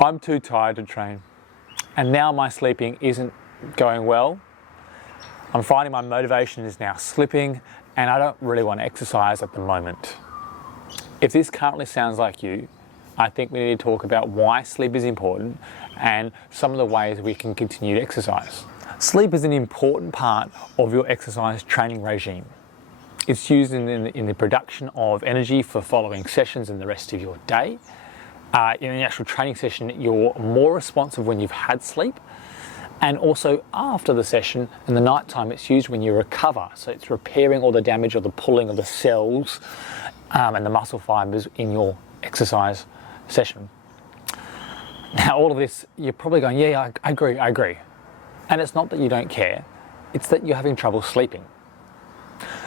I'm too tired to train, and now my sleeping isn't going well. I'm finding my motivation is now slipping, and I don't really want to exercise at the moment. If this currently sounds like you, I think we need to talk about why sleep is important and some of the ways we can continue to exercise. Sleep is an important part of your exercise training regime. It's used in the production of energy for following sessions and the rest of your day. In an actual training session, you're more responsive when you've had sleep, and also after the session in the night time, it's used when you recover. So it's repairing all the damage or the pulling of the cells and the muscle fibers in your exercise session. Now, all of this, you're probably going, yeah, I agree. And it's not that you don't care, it's that you're having trouble sleeping.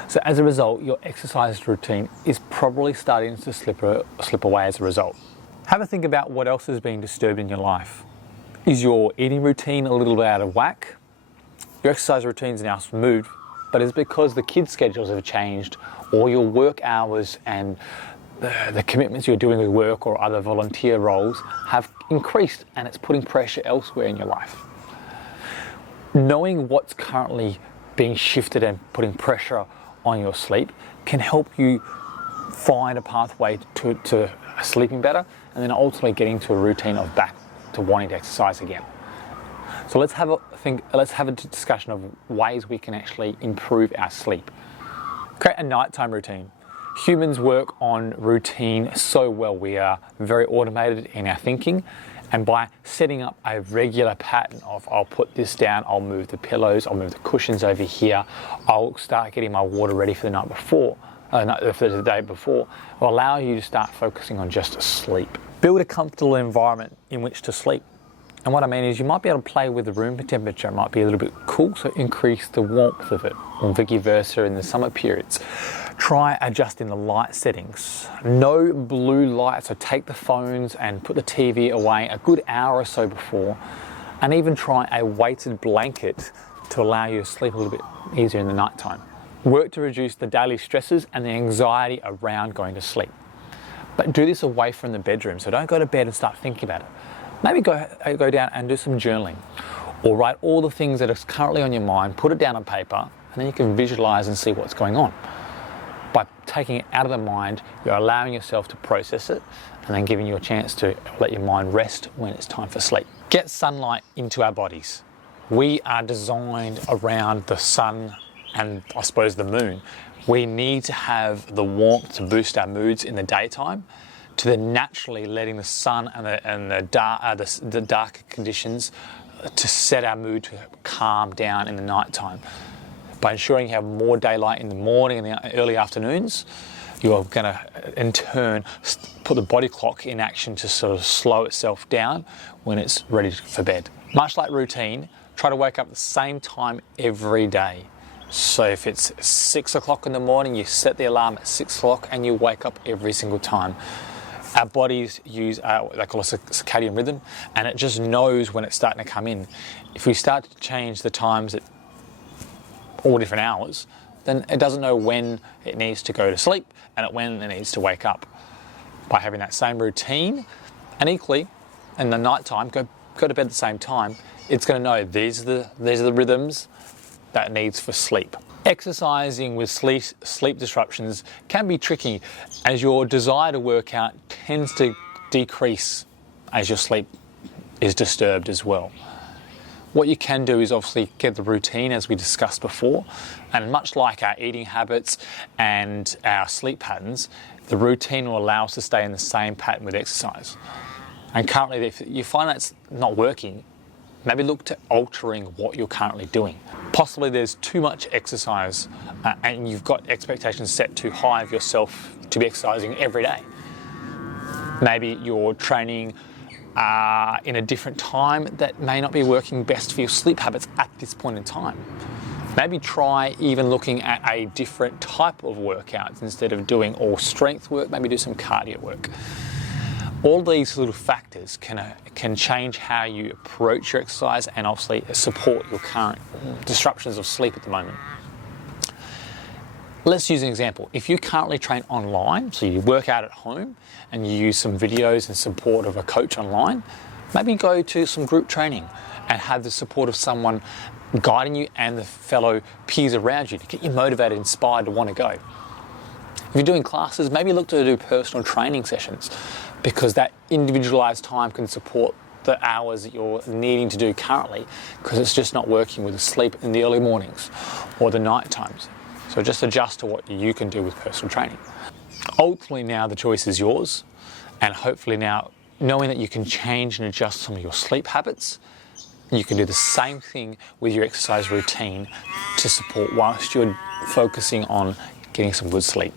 So as a result, your exercise routine is probably starting to slip away as a result. Have a think about what else is being disturbed in your life. Is your eating routine a little bit out of whack? Your exercise routine is now moved, but it's because the kids' schedules have changed, or your work hours and the commitments you're doing with work or other volunteer roles have increased, and it's putting pressure elsewhere in your life. Knowing what's currently being shifted and putting pressure on your sleep can help you find a pathway to sleeping better, and then ultimately getting to a routine of back to wanting to exercise again. So let's have a discussion of ways we can actually improve our sleep. Create a nighttime routine. Humans work on routine so well. We are very automated in our thinking, and by setting up a regular pattern of I'll put this down, I'll move the pillows, I'll move the cushions over here, I'll start getting my water ready for the night before, for the day before, will allow you to start focusing on just sleep. Build a comfortable environment in which to sleep. And what I mean is you might be able to play with the room temperature. It might be a little bit cool, so increase the warmth of it, or vice versa in the summer periods. Try adjusting the light settings. No blue light, so take the phones and put the TV away a good hour or so before, and even try a weighted blanket to allow you to sleep a little bit easier in the nighttime. Work to reduce the daily stresses and the anxiety around going to sleep. But do this away from the bedroom, so don't go to bed and start thinking about it. Maybe go down and do some journaling, or write all the things that are currently on your mind, put it down on paper, and then you can visualize and see what's going on. By taking it out of the mind, you're allowing yourself to process it, and then giving you a chance to let your mind rest when it's time for sleep. Get sunlight into our bodies. We are designed around the sun and I suppose the moon. We need to have the warmth to boost our moods in the daytime, to then naturally letting the sun and the darker conditions to set our mood to calm down in the nighttime. By ensuring you have more daylight in the morning and the early afternoons, you are going to in turn put the body clock in action to sort of slow itself down when it's ready for bed. Much like routine, try to wake up at the same time every day. So if it's 6 o'clock in the morning, you set the alarm at 6 o'clock and you wake up every single time. Our bodies use what they call a circadian rhythm, and it just knows when it's starting to come in. If we start to change the times at all different hours, then it doesn't know when it needs to go to sleep and when it needs to wake up. By having that same routine, and equally in the night time, go to bed at the same time, it's going to know these are the rhythms that it needs for sleep. Exercising with sleep disruptions can be tricky, as your desire to work out tends to decrease as your sleep is disturbed as well. What you can do is obviously get the routine, as we discussed before, and much like our eating habits and our sleep patterns, the routine will allow us to stay in the same pattern with exercise. And currently, if you find that's not working, maybe look to altering what you're currently doing. Possibly there's too much exercise and you've got expectations set too high of yourself to be exercising every day. Maybe you're training in a different time that may not be working best for your sleep habits at this point in time. Maybe try even looking at a different type of workouts. Instead of doing all strength work, maybe do some cardio work. All these little factors can change how you approach your exercise and obviously support your current disruptions of sleep at the moment. Let's use an example. If you currently train online, so you work out at home and you use some videos and support of a coach online, Maybe go to some group training and have the support of someone guiding you and the fellow peers around you to get you motivated, inspired to want to go. If you're doing classes, maybe look to do personal training sessions, because that individualized time can support the hours that you're needing to do currently, because it's just not working with the sleep in the early mornings or the night times. So just adjust to what you can do with personal training. Ultimately now the choice is yours, and hopefully now knowing that you can change and adjust some of your sleep habits, you can do the same thing with your exercise routine to support whilst you're focusing on getting some good sleep.